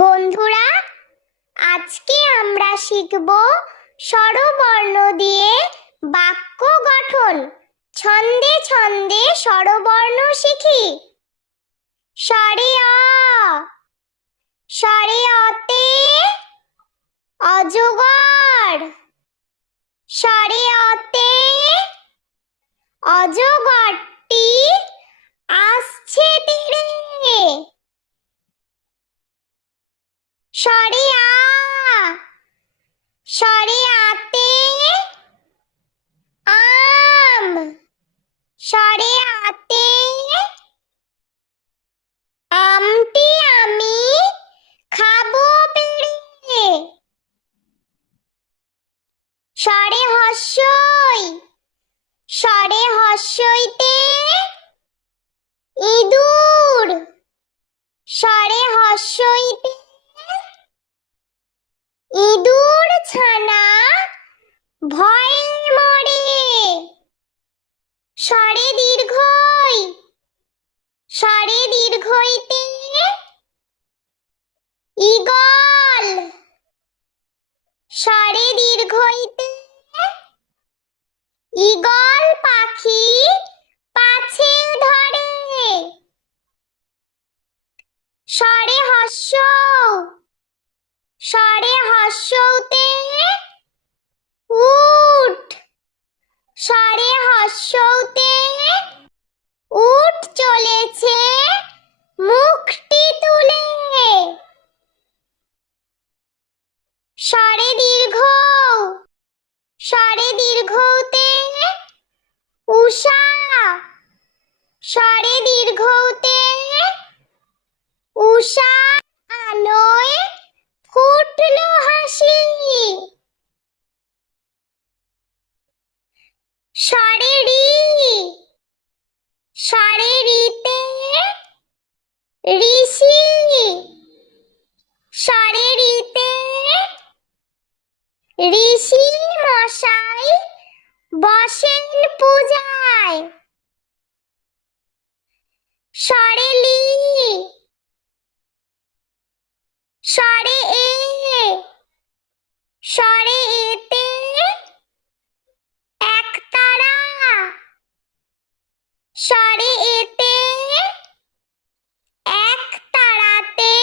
বন্ধুরা, আজকে আমরা শিখব স্বরবর্ণ দিয়ে বাক্য গঠন। ছন্দে ছন্দে স্বরবর্ণ শিখি। স্বরে অ, স্বরে অতে অজগর, স্বরে অতে অজগরটি আসছে তীরে। স্বরে আ, স্বরে আতে আম, স্বরে আতে আমটি আমি খাবো পেড়ে। স্বরে হস্যই, স্বরে হস্যইতে ইঁদুর, স্বরে হস্যইতে ইঁদুর ছানা ভয়ে মরে। স্বরে দীর্ঘই, স্বরে দীর্ঘইতে ঈগল, স্বরে দীর্ঘইতে ঈগল পাখি পাছে ধরে। স্বরে হস্য, স্বরে হস্যতে উট, স্বরে হস্যতে উট চলেছে মুখটি তুলে। স্বরে দীর্ঘ, স্বরে দীর্ঘতে উষা, স্বরে দীর্ঘতে উষা আলোয় ফুটলো হাসি। স্বরে রি, স্বরে রিতে ঋষি, স্বরে রিতে ঋষি মশাই বসেন পূজায়। স্বরে লি, স্বরে এ, স্বরে এতে একতারা, স্বরে এতে একতারাতে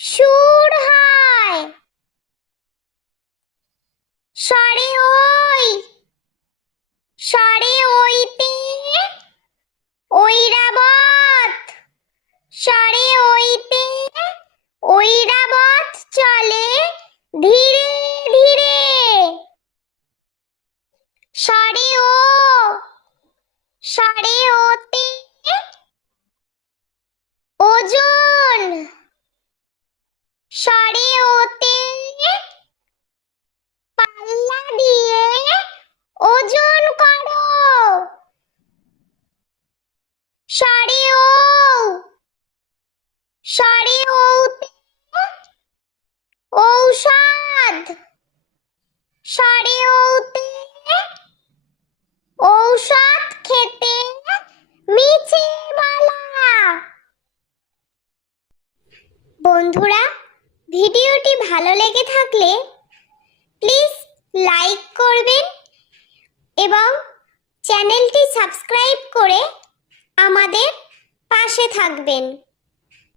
সুর হয়। স্বরে ওই, স্বরে ওইতে ঐরাবত, স্বরে ওইতে ঐরাবত চলে ধীরে ধীরে। স্বরে ও, স্বরে ওতে ওজন, স্বরে ওতে পাল্লা দিয়ে ওজন করো। স্বরে ও, স্বরে ওতে ঔষধ, স্বরে ওতে ঔষধ খেতে মিছে বলা। বন্ধুরা, ভিডিওটি ভালো লেগে থাকলে প্লিজ লাইক করবেন এবং চ্যানেলটি সাবস্ক্রাইব করে আমাদের পাশে থাকবেন।